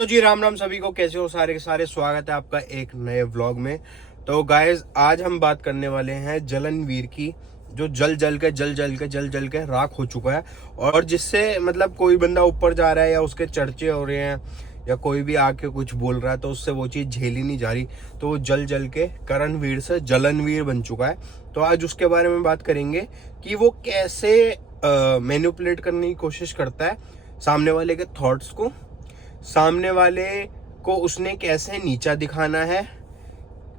तो जी राम राम सभी को, कैसे हो सारे के सारे। स्वागत है आपका एक नए व्लॉग में। तो गाइस आज हम बात करने वाले हैं जलनवीर की, जो जल जल के राख हो चुका है और जिससे मतलब कोई बंदा ऊपर जा रहा है या उसके चर्चे हो रहे हैं या कोई भी आके कुछ बोल रहा है तो उससे वो चीज़ झेली नहीं जा रही, तो वो जल के करणवीर से जलनवीर बन चुका है। तो आज उसके बारे में बात करेंगे कि वो कैसे मैनिपुलेट करने की कोशिश करता है सामने वाले के थॉट्स को, सामने वाले को उसने कैसे नीचा दिखाना है।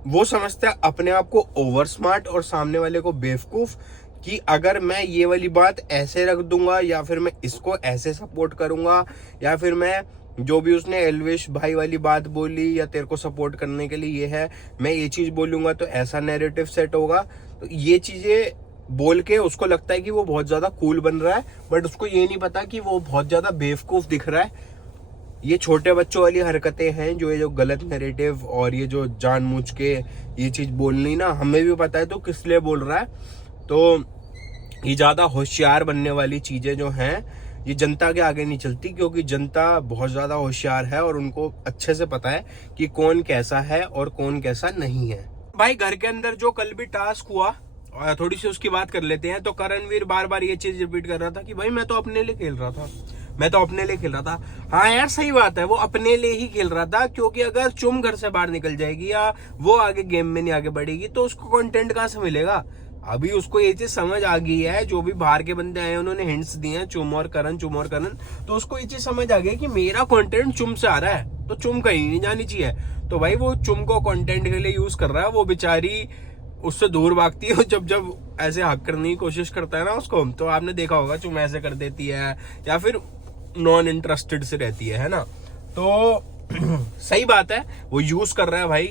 वो समझता है अपने आप को ओवर स्मार्ट और सामने वाले को बेवकूफ, कि अगर मैं ये वाली बात ऐसे रख दूंगा या फिर मैं इसको ऐसे सपोर्ट करूंगा या फिर मैं जो भी उसने एलविश भाई वाली बात बोली या तेरे को सपोर्ट करने के लिए ये है, मैं ये चीज बोलूंगा तो ऐसा नैरेटिव सेट होगा। तो ये चीजें बोल के उसको लगता है कि वो बहुत ज्यादा कूल बन रहा है, बट उसको ये नहीं पता कि वो बहुत ज्यादा बेवकूफ दिख रहा है। ये छोटे बच्चों वाली हरकतें हैं, जो ये जो गलत नैरेटिव और ये जो जानबूझ के ये चीज बोलनी ना, हमें भी पता है तो किस लिए बोल रहा है। तो ये ज्यादा होशियार बनने वाली चीजें जो हैं ये जनता के आगे नहीं चलती, क्योंकि जनता बहुत ज्यादा होशियार है और उनको अच्छे से पता है कि कौन कैसा है और कौन कैसा नहीं है। भाई घर के अंदर जो कल भी टास्क हुआ, थोड़ी सी उसकी बात कर लेते हैं। तो करणवीर बार बार ये चीज रिपीट कर रहा था कि भाई मैं तो अपने लिए खेल रहा था, मैं तो अपने लिए खेल रहा था। हाँ यार सही बात है, वो अपने लिए ही खेल रहा था, क्योंकि अगर चुम घर से बाहर निकल जाएगी या वो आगे गेम में नहीं आगे बढ़ेगी तो उसको कंटेंट कहाँ से मिलेगा। अभी उसको ये चीज समझ आ गई है, जो भी बाहर के बंदे आए उन्होंने हिंट्स दिए हैं, चुम और करण, तो उसको ये चीज समझ आ गई कि मेरा कंटेंट चुम से आ रहा है तो चुम कहीं नहीं जानी चाहिए। तो भाई वो चुम को कंटेंट के लिए यूज कर रहा है। वो बेचारी उससे दूर भागती है, जब जब ऐसे हक करने की कोशिश करता है ना उसको, तो आपने देखा होगा चुम ऐसे कर देती है या फिर नॉन इंटरेस्टेड से रहती है ना। तो सही बात है, वो यूज कर रहा है भाई।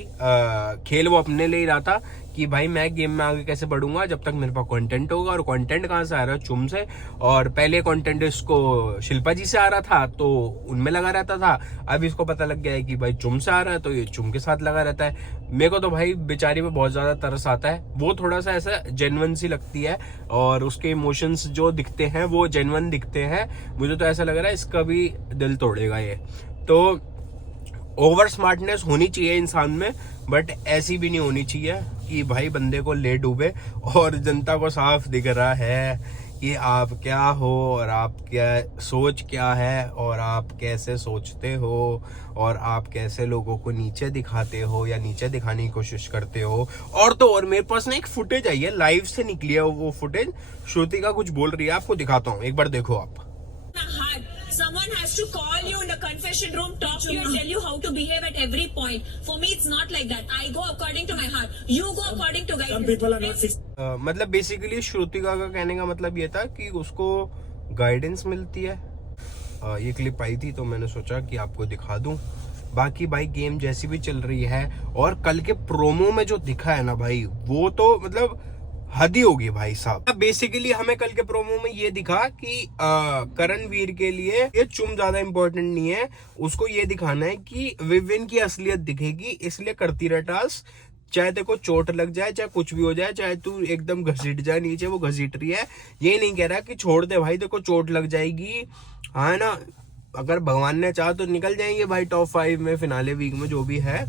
खेल वो अपने ले ही रहा था कि भाई मैं गेम में आगे कैसे बढ़ूंगा जब तक मेरे पास कंटेंट होगा, और कंटेंट कहाँ से आ रहा है, चुम से। और पहले कंटेंट इसको शिल्पा जी से आ रहा था तो उनमें लगा रहता था, अब इसको पता लग गया है कि भाई चुम से आ रहा है तो ये चुम के साथ लगा रहता है। मेरे को तो भाई बेचारी पे बहुत ज्यादा तरस आता है। वो थोड़ा सा ऐसा जेन्युइन सी लगती है और उसके इमोशंस जो दिखते हैं वो जेन्युइन दिखते हैं। मुझे तो ऐसा लग रहा है इसका भी दिल तोड़ेगा ये। तो ओवर स्मार्टनेस होनी चाहिए इंसान में, बट ऐसी भी नहीं होनी चाहिए कि भाई बंदे को ले डूबे। और जनता को साफ दिख रहा है कि आप क्या हो और आप क्या सोच क्या है और आप कैसे सोचते हो और आप कैसे लोगों को नीचे दिखाते हो या नीचे दिखाने की कोशिश करते हो। और तो और मेरे पास ना एक फुटेज आई है, लाइव से निकली है वो फुटेज। श्रुतिका कुछ बोल रही है, आपको दिखाता हूँ, एक बार देखो आप। Someone has to call you in the confession room, talk to you and tell you how to behave at every point. For me, it's not like that. I go according to my heart. You go according to guidance. Some people are not मतलब basically Shrutika का कहने का मतलब ये था कि उसको guidance मिलती है। ये क्लिप आई थी तो मैंने सोचा कि आपको दिखा दूं। बाकी भाई गेम जैसी भी चल रही है, और कल के प्रोमो में जो दिखा है ना भाई, वो तो मतलब हद ही होगी भाई साहब। बेसिकली हमें कल के प्रोमो में ये दिखा कि करणवीर के लिए ये चुम ज्यादा इंपॉर्टेंट नहीं है, उसको ये दिखाना है कि विविन की असलियत दिखेगी, इसलिए करती रह टास्क, चाहे तेरे को चोट लग जाए, चाहे कुछ भी हो जाए, चाहे तू एकदम घसीट जाए नीचे, वो घसीट रही है। ये नहीं कह रहा कि छोड़ दे भाई, तेरे को चोट लग जाएगी, हाँ ना। अगर भगवान ने चाहा तो निकल जाएंगे भाई टॉप 5 में, फिनाले वीक में, जो भी है।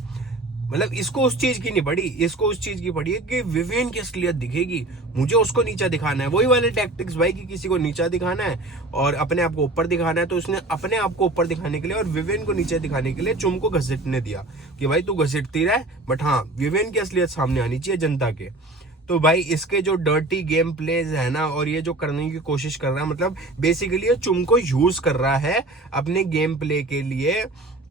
मतलब इसको उस चीज की नहीं पड़ी, इसको उस चीज की पड़ी है कि विवेन की असलियत दिखेगी, मुझे उसको नीचा दिखाना है। वही वाले टैक्टिक्स भाई कि किसी को नीचा दिखाना है और अपने आप को ऊपर दिखाना है। तो उसने अपने आप को ऊपर दिखाने के लिए और विवेन को नीचे दिखाने के लिए चुम को घसीटने दिया कि भाई तू घसीटती रह, बट हाँ विवेन की असलियत सामने आनी चाहिए जनता के। तो भाई इसके जो डर्टी गेम प्लेज है ना, और ये जो करने की कोशिश कर रहा है, मतलब बेसिकली ये चुम को यूज कर रहा है अपने गेम प्ले के लिए।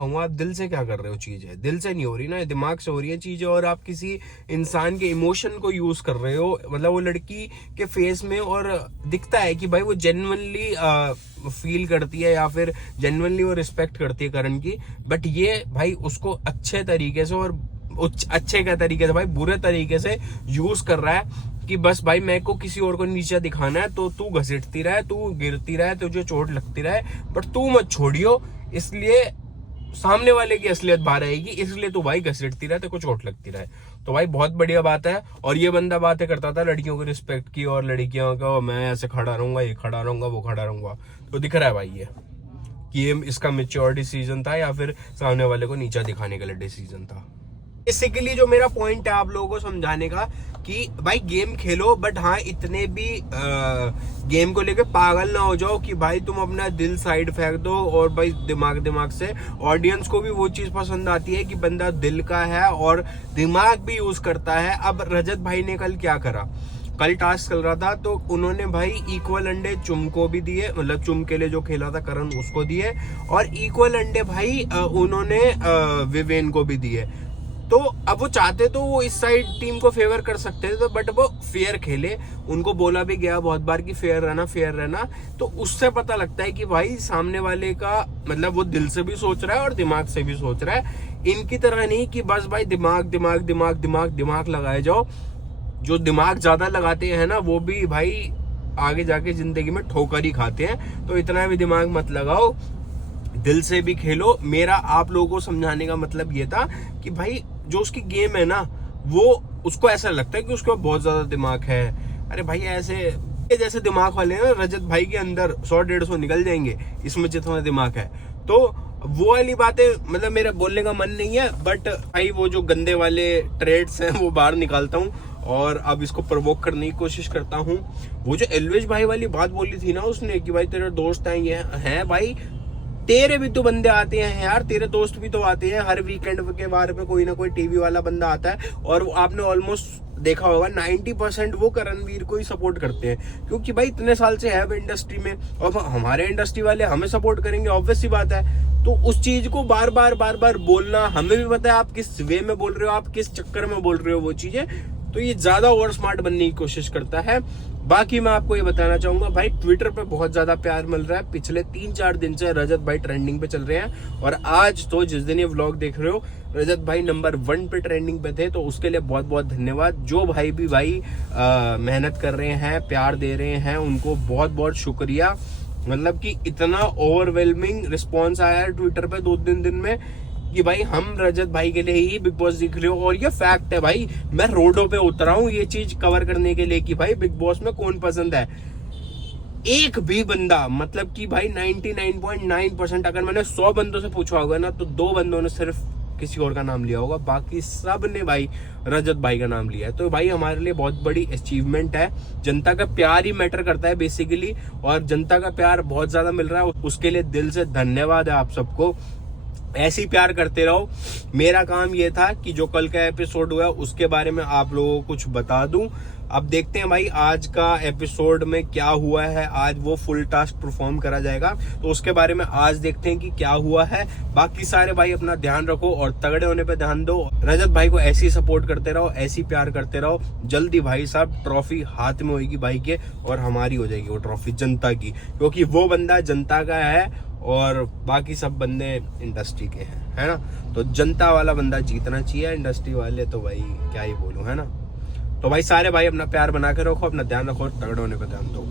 आप दिल से क्या कर रहे हो, चीज है दिल से नहीं हो रही ना, दिमाग से हो रही है चीजें, और आप किसी इंसान के इमोशन को यूज कर रहे हो। मतलब वो लड़की के फेस में और दिखता है कि भाई वो जेन्युइनली फील करती है या फिर जेन्युइनली वो रिस्पेक्ट करती है करण की, बट ये भाई उसको अच्छे तरीके से, और अच्छे का तरीके से भाई बुरे तरीके से यूज कर रहा है कि बस भाई मेरे को किसी और को नीचे दिखाना है, तो तू घसीटती रहे, तू गिरती रहे, तुझे चोट लगती रहे, बट तू मत छोड़ियो, इसलिए सामने वाले की असलियत बाहर आएगी, इसलिए तो भाई घसीटती रहे, तो चोट लगती रहे। तो भाई बहुत बढ़िया बात है। और ये बंदा बातें करता था लड़कियों की रिस्पेक्ट की और लड़कियों का, मैं ऐसे खड़ा रहूंगा, ये खड़ा रहूंगा, वो खड़ा रहूंगा, तो दिख रहा है भाई ये। गेम इसका मैच्योर डिसीजन था या फिर सामने वाले को नीचा दिखाने के लिए डिसीजन था। बेसिकली जो मेरा पॉइंट है आप लोगों को समझाने का कि भाई गेम खेलो, बट हाँ इतने भी गेम को लेके पागल ना हो जाओ कि भाई तुम अपना दिल साइड फेंक दो और भाई दिमाग से। ऑडियंस को भी वो चीज पसंद आती है कि बंदा दिल का है और दिमाग भी यूज करता है। अब रजत भाई ने कल क्या करा, कल टास्क चल रहा था तो उन्होंने भाई इक्वल अंडे चुम को भी दिए, मतलब चुम के लिए जो खेला था करण उसको दिए, और इक्वल अंडे भाई उन्होंने विवेन को भी दिए। तो अब वो चाहते तो वो इस साइड टीम को फेवर कर सकते थे, तो बट वो फेयर खेले। उनको बोला भी गया बहुत बार कि फेयर रहना। तो उससे पता लगता है कि भाई सामने वाले का मतलब वो दिल से भी सोच रहा है और दिमाग से भी सोच रहा है। इनकी तरह नहीं कि बस भाई दिमाग लगाए जाओ। जो दिमाग ज्यादा लगाते हैं ना वो भी भाई आगे जाके जिंदगी में ठोकर ही खाते हैं। तो इतना भी दिमाग मत लगाओ, दिल से भी खेलो। मेरा आप लोगों को समझाने का मतलब ये था कि भाई जो उसकी गेम है ना वो उसको ऐसा लगता है कि उसके पास बहुत ज्यादा दिमाग है। अरे भाई ऐसे जैसे दिमाग वाले हैं ना, रजत भाई के अंदर 100-150 निकल जाएंगे इसमें जितना दिमाग है। तो वो वाली बातें मतलब मेरा बोलने का मन नहीं है, बट भाई वो जो गंदे वाले ट्रेड्स हैं वो बाहर निकालता हूँ और अब इसको प्रवोक करने की कोशिश करता हूँ। वो जो एलवेज भाई वाली बात बोली थी ना उसने कि भाई तेरे दोस्त हैं, ये हैं भाई तेरे भी तो बंदे आते हैं यार, तेरे दोस्त भी तो आते हैं। हर वीकेंड के बार पे कोई ना कोई टीवी वाला बंदा आता है और आपने ऑलमोस्ट देखा होगा 90% वो करणवीर को ही सपोर्ट करते हैं, क्योंकि भाई इतने साल से है वो इंडस्ट्री में और हमारे इंडस्ट्री वाले हमें सपोर्ट करेंगे, ऑब्वियस सी बात है। तो उस चीज को बार बार बोलना, हमें भी पता है आप किस वे में बोल रहे हो, आप किस चक्कर में बोल रहे हो वो चीजें। तो ये ज्यादा ओवर स्मार्ट बनने की कोशिश करता है। बाकी मैं आपको ये बताना चाहूंगा भाई ट्विटर पे बहुत ज्यादा प्यार मिल रहा है। पिछले 3-4 दिन से रजत भाई ट्रेंडिंग पे चल रहे हैं और आज तो जिस दिन ये व्लॉग देख रहे हो रजत भाई नंबर 1 पे ट्रेंडिंग पे थे। तो उसके लिए बहुत बहुत धन्यवाद। जो भाई भी भाई मेहनत कर रहे हैं, प्यार दे रहे हैं, उनको बहुत बहुत शुक्रिया। मतलब कि इतना ओवरवेलमिंग रिस्पॉन्स आया है ट्विटर पे 2-3 दिन में कि भाई हम रजत भाई के लिए ही बिग बॉस दिख रहे हो। और ये फैक्ट है भाई, मैं रोडों पे उतरा हूँ ये चीज कवर करने के लिए कि भाई बिग बॉस में कौन पसंद है। एक भी बंदा मतलब कि भाई 99.9% अगर मैंने 100 बंदों से पूछा होगा ना तो 2 बंदों ने सिर्फ किसी और का नाम लिया होगा, बाकी सब ने भाई रजत भाई का नाम लिया है। तो भाई हमारे लिए बहुत बड़ी अचीवमेंट है। जनता का प्यार ही मैटर करता है बेसिकली, और जनता का प्यार बहुत ज्यादा मिल रहा है, उसके लिए दिल से धन्यवाद है आप सबको। ऐसे ही प्यार करते रहो। मेरा काम ये था कि जो कल का एपिसोड हुआ उसके बारे में आप लोगों को कुछ बता दूं। अब देखते हैं भाई आज का एपिसोड में क्या हुआ है। आज वो फुल टास्क परफॉर्म करा जाएगा तो उसके बारे में आज देखते हैं कि क्या हुआ है। बाकी सारे भाई अपना ध्यान रखो और तगड़े होने पे ध्यान दो। रजत भाई को ऐसे ही सपोर्ट करते रहो, ऐसे ही प्यार करते रहो। जल्दी भाई साहब ट्रॉफी हाथ में होगी भाई के और हमारी हो जाएगी वो ट्रॉफी जनता की, क्योंकि वो बंदा जनता का है और बाकी सब बंदे इंडस्ट्री के हैं, है ना। तो जनता वाला बंदा जीतना चाहिए, इंडस्ट्री वाले तो भाई क्या ही बोलूं, है ना। तो भाई सारे भाई अपना प्यार बना के रखो, अपना ध्यान रखो, तगड़े होने पे ध्यान दो।